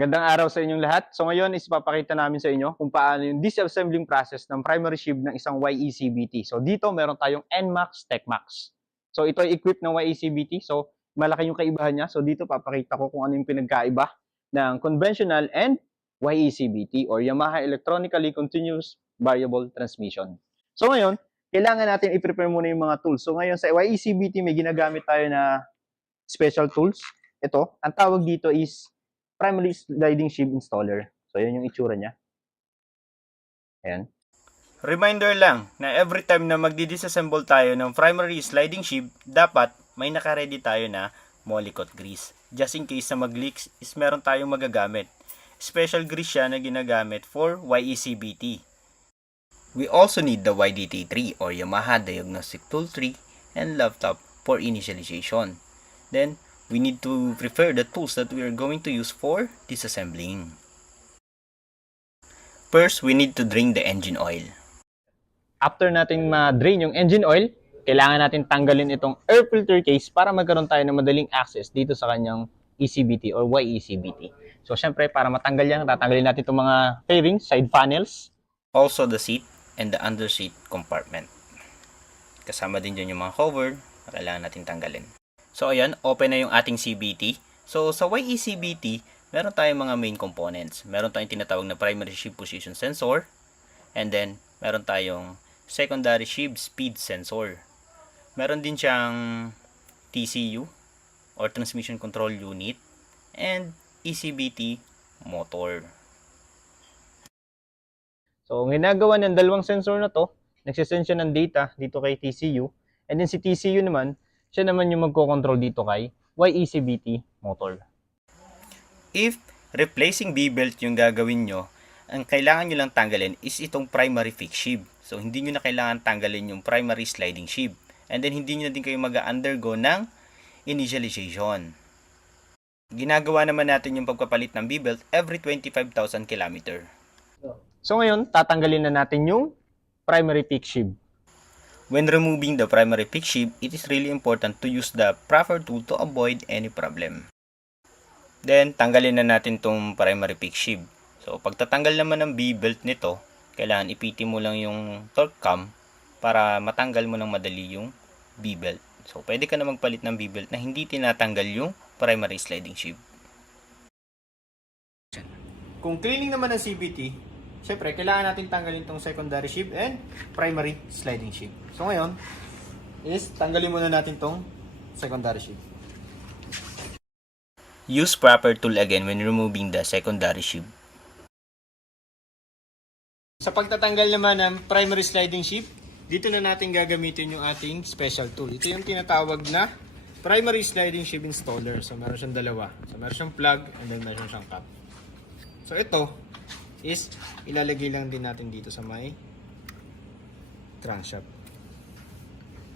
Magandang araw sa inyong lahat. So ngayon is ipapakita namin sa inyo kung paano yung disassembling process ng primary sheave ng isang YECBT. So dito meron tayong NMAX, TechMax. So ito ay equipped ng YECBT. So malaki yung kaibahan niya. So dito papakita ko kung ano yung pinagkaiba ng conventional and YECBT or Yamaha Electronically Continuous Variable Transmission. So ngayon, kailangan natin i-prepare muna yung mga tools. So ngayon sa YECBT may ginagamit tayo na special tools. Ito, ang tawag dito is primary sliding sheave installer. So, yan yung itsura niya. Ayan. Reminder lang na every time na magdi-disassemble tayo ng primary sliding sheave, dapat may naka-ready tayo na molycot grease. Just in case na mag-leaks, is meron tayong magagamit. Special grease siya na ginagamit for YECBT. We also need the YDT3 or Yamaha Diagnostic Tool 3 and laptop for initialization. Then, we need to prepare the tools that we are going to use for disassembling. First, we need to drain the engine oil. After natin ma-drain yung engine oil, kailangan natin tanggalin itong air filter case para magkaroon tayo ng madaling access dito sa kanyang ECBT or YECBT. So, syempre, para matanggal yan, tatanggalin natin itong mga fairings, side panels. Also, the seat and the under seat compartment. Kasama din dyan yung mga cover na kailangan natin tanggalin. So, ayan, open na yung ating CBT. So, sa YECBT, meron tayong mga main components. Meron tayong tinatawag na primary sheave position sensor. And then, meron tayong secondary sheave speed sensor. Meron din siyang TCU or Transmission Control Unit and ECBT motor. So, ang ginagawa ng dalawang sensor na to, nagsisend siya ng data dito kay TCU. And then si TCU naman, siya naman yung magko-control dito kay YECBT motor. If replacing B-belt yung gagawin nyo, ang kailangan nyo lang tanggalin is itong primary fixed sheave. So, hindi nyo na kailangan tanggalin yung primary sliding sheave. And then, hindi nyo na din kayo mag-undergo ng initialization. Ginagawa naman natin yung pagpapalit ng B-belt every 25,000 km. So, ngayon, tatanggalin na natin yung primary fixed sheave. When removing the primary fixed sheave, it is really important to use the proper tool to avoid any problem. Then, tanggalin na natin tong primary fixed sheave. So, pagtatanggal naman ng B-belt nito, kailangan ipiti mo lang yung torque cam para matanggal mo ng madali yung B-belt. So, pwede ka na magpalit ng B-belt na hindi tinatanggal yung primary sliding sheave. Kung cleaning naman ng CBT, syempre, kailangan natin tanggalin tong secondary sheave and primary sliding sheave. So, ngayon, is tanggalin muna natin tong secondary sheave. Use proper tool again when removing the secondary sheave. Sa pagtatanggal naman ng primary sliding sheave, dito na natin gagamitin yung ating special tool. Ito yung tinatawag na primary sliding sheave installer. So, meron siyang dalawa. So, meron siyang plug and then meron siyang cap. So, ito is ilalagay lang din natin dito sa may crankshaft.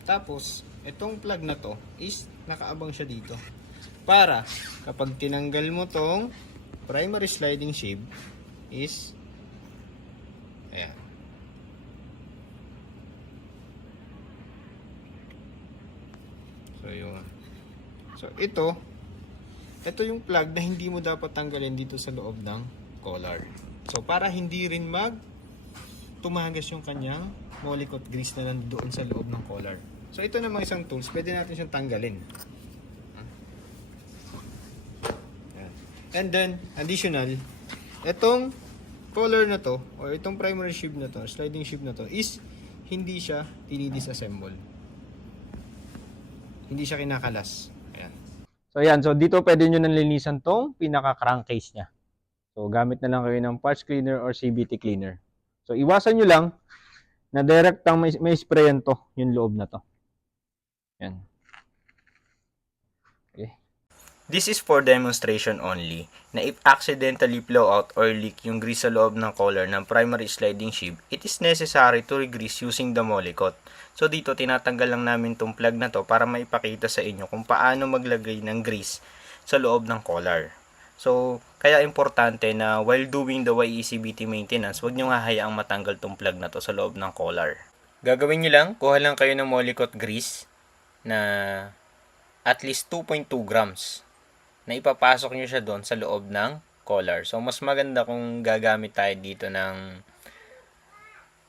Tapos, itong plug na to is nakaabang siya dito. Para kapag tinanggal mo tong primary sliding sheave is ayan. So ito yung plug na hindi mo dapat tanggalin dito sa loob ng collar. So para hindi rin tumagas yung kanyang molycot grease na nandoon sa loob ng collar. So ito namang isang tools, pwede natin siyang tanggalin. And then additional, itong collar na to or itong primary sheave na to, sliding sheave na to is hindi siya dinidisassemble. Hindi siya kinakalas. Ayan. So, ayan. So, dito pwede nyo nalinisan tong pinaka-crankcase niya. So, gamit na lang kayo ng parts cleaner or CBT cleaner. So, iwasan nyo lang na direktang may sprayan to, yung loob na to. Ayan. Okay. This is for demonstration only na if accidentally blow out or leak yung grease sa loob ng collar ng primary sliding sheave, it is necessary to re-grease using the molycot. So dito tinatanggal lang namin tong plug na to para maipakita sa inyo kung paano maglagay ng grease sa loob ng collar. So kaya importante na while doing the YECBT maintenance, huwag nyo hahayaang matanggal tong plug na to sa loob ng collar. Gagawin nyo lang, kuha lang kayo ng molycot grease na at least 2.2 grams na ipapasok nyo siya doon sa loob ng collar. So, mas maganda kung gagamit tayo dito ng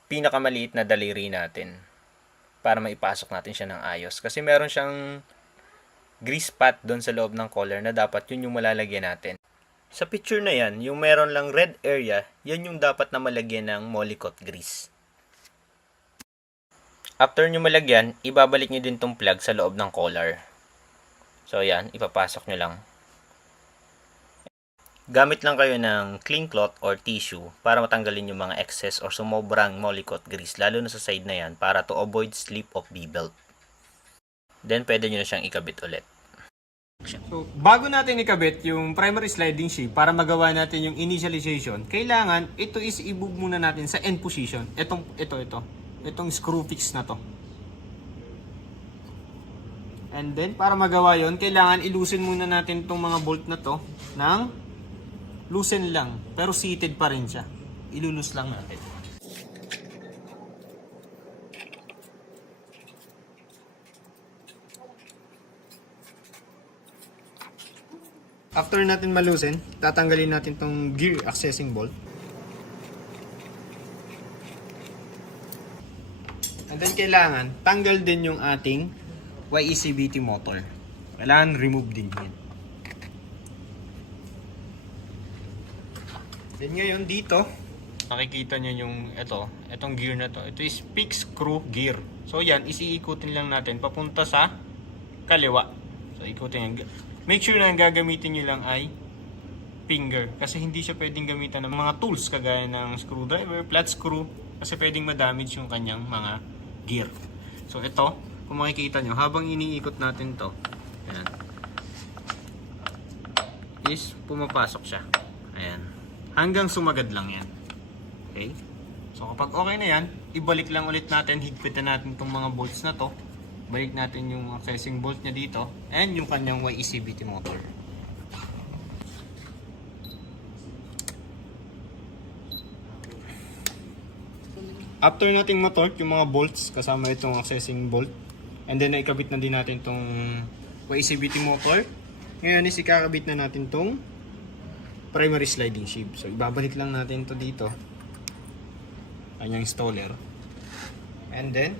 pinakamaliit na daliri natin para maipasok natin siya ng ayos. Kasi meron siyang grease spot doon sa loob ng collar na dapat yun yung malalagyan natin. Sa picture na yan, yung meron lang red area, yan yung dapat na malagyan ng Molykote grease. After nyo malagyan, ibabalik nyo din tong plug sa loob ng collar. So yan, ipapasok nyo lang. Gamit lang kayo ng clean cloth or tissue para matanggalin yung mga excess or sumobrang Molykote grease, lalo na sa side na yan, para to avoid slip of V-belt. Then, pwede nyo na siyang ikabit ulit. So, bago natin ikabit yung primary sliding sheave para magawa natin yung initialization, kailangan ito is i-move muna natin sa end position. Itong screw fix na to. And then, para magawa yon, kailangan ilusin muna natin itong mga bolt na to ng loosen lang, pero seated pa rin siya. Ilulus lang natin. After natin malusin, tatanggalin natin tong gear accessing bolt. And then kailangan tanggal din yung ating YECBT motor. Kailangan remove din yan. Then ngayon dito, nakikita nyo yung itong gear na to. Ito is fixed screw gear. So yan, isiikutin lang natin papunta sa kaliwa. So ikutin yan. Make sure na ang gagamitin nyo lang ay finger. Kasi hindi siya pwedeng gamitan ng mga tools kagaya ng screwdriver, flat screw. Kasi pwedeng ma-damage yung kanyang mga gear. So ito, kung makikita nyo, habang iniikot natin to, ayan, is pumapasok siya. Ayan. Hanggang sumagad lang yan. Okay? So kapag okay na yan, ibalik lang ulit natin, higpitan natin itong mga bolts na to. Balik natin yung accessing bolt niya dito and yung kanyang YECBT motor. After nating matorque yung mga bolts kasama itong accessing bolt, and then naikabit na din natin itong YECBT motor, ngayon is ikakabit na natin itong primary sliding sheave. So ibabalik lang natin ito dito, kanyang installer, and then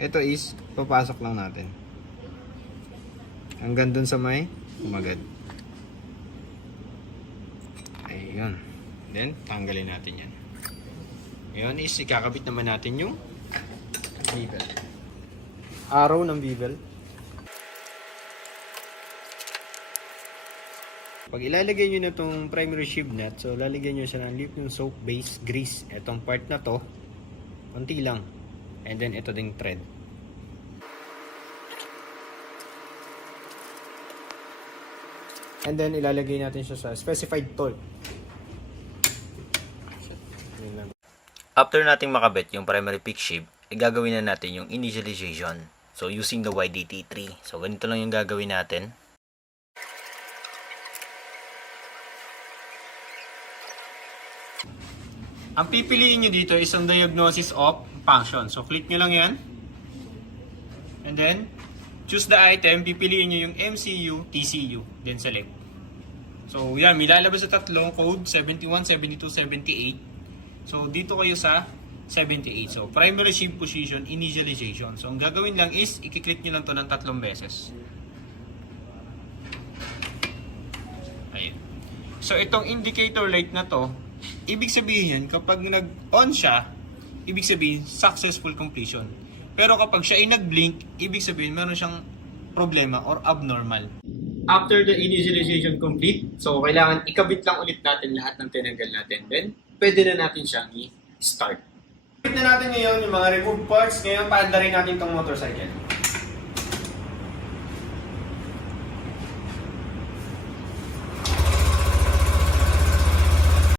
ito is papasok lang natin hanggang dun sa may umagad. Ayun. Then tanggalin natin yan. Ngayon is ikakabit naman natin yung bevel. Araw ng bevel. Pag ilalagay nyo na itong primary sheave nut, so lalagyan nyo siya ng lithium soap base grease. Itong part na to, konti lang. And then ito ding thread. And then ilalagay natin siya sa specified torque. After nating makabit yung primary pick sheave, gagawin na natin yung initialization. So using the YDT3. So ganito lang yung gagawin natin. Ang pipiliin nyo dito is ang diagnosis of function. So click nyo lang yan. And then choose the item, pipiliin nyo yung MCU, TCU, then select. So yan, may lalabas sa tatlong code, 71, 72, 78. So dito kayo sa 78. So primary sheave position, initialization. So ang gagawin lang is, i-click nyo lang to ng 3 beses. Ayun. So itong indicator light na to, ibig sabihin yan, kapag nag-on siya, ibig sabihin successful completion. Pero kapag siya ay nag-blink, ibig sabihin meron siyang problema or abnormal. After the initialization complete, so kailangan ikabit lang ulit natin lahat ng tinanggal natin. Then, pwede na natin siyang i-start. Ikabit na natin ngayon yung mga removed parts. Ngayon, paandarin natin itong motorcycle.